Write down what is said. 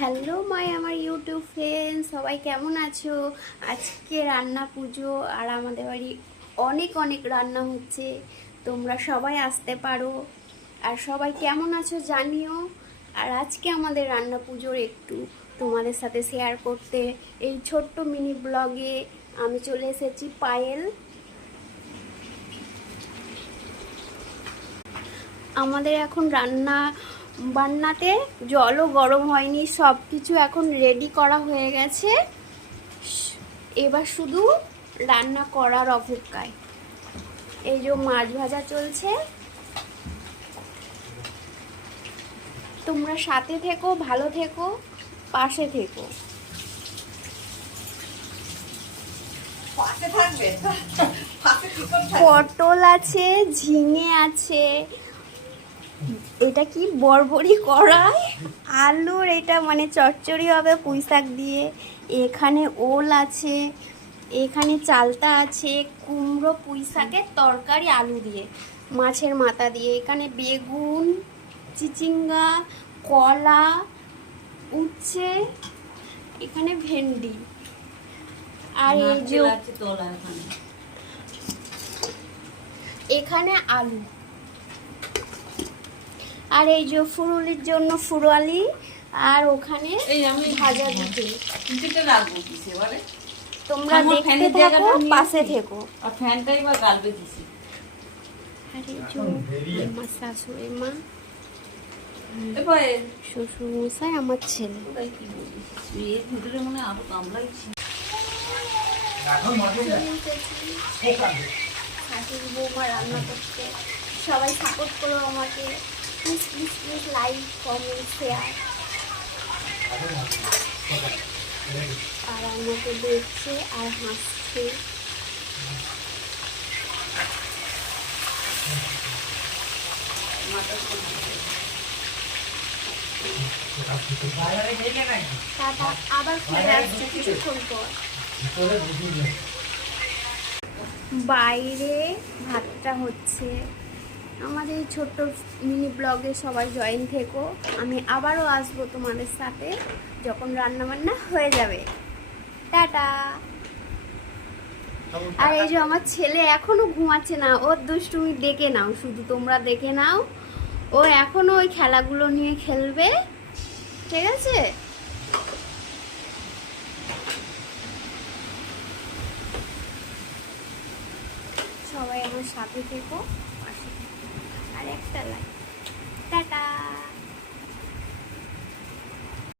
Hello আমার YouTube friend, সবাই কেমন আছো? আজকে রান্না পুজো আর আমাদের বাড়ি অনেক অনেক রান্না হচ্ছে। তোমরা সবাই আসতে পারো। আর সবাই কেমন আছো জানিও। আর আজকে আমাদের রান্না পুজোর একটু তোমাদের সাথে শেয়ার করতে এই ছোট্ট মিনি ব্লগে আমি চলে এসেছি। পায়েল, আমাদের এখন বান্নাতে জলও গরম হয়নি, সব কিছু এখন রেডি করা হয়ে গেছে। এবার শুধু রান্না করার অপেক্ষায়। এই যে মাছ ভাজা চলছে। তোমরা সাথে থেকো, ভালো থেকো, পাশে থেকো। পটল আছে, ঝিঙে আছে, এটা কি বরবরি কড়াই, আলুর এটা মানে চচ্চড়ি হবে পুঁই শাক দিয়ে। এখানে ওল আছে, এখানে চালতা আছে, কুমড়ো পুঁই শাকের তরকারি আলু দিয়ে, মাছের মাথা দিয়ে, এখানে বেগুন, চিচিঙ্গা, কলা, উচ্ছে, এখানে ভেন্ডি, আর এই যে এখানে আলু, আর এই যে ফুরুলির জন্য ফুরুলি, আর ওখানে ভাজা দিতে। তোমরা দেখতে থাকো, পাশে থেকো। আর ফ্যানটাই বা গালবে দিছি। আর এই যে আমার শাশুড়ি মা, শ্বশুর মশাই, আমার ছেলে। এর ভিতরে মনে আরো কামড়াইছি। শাশুড়ি বৌমা রান্না করতে। সবাই সাপোর্ট করো আমাকে, please please please, like comment share. আর আমাকে দেখছে আর হাসছে। আবার ফিরে আসছে কিছুক্ষণ পর। বাইরে ভাতটা হচ্ছে। আমাদের এই ছোট্ট মিনি ব্লগে সবাই জয়েন থেকো। আমি আবারও আসবো তোমাদের সাথে যখন রান্না বান্না হয়ে যাবে। টাটা। আর এই যে আমার ছেলে এখনো ঘুমাচ্ছে না, ওর দুষ্টুমি দেখে নাও, শুধু তোমরা দেখে নাও। ও এখনো ওই খেলাগুলো নিয়ে খেলবে, ঠিক আছে? সবাই আমার সাথে থেকো, পাশে থেকো। আর একটা লাইক।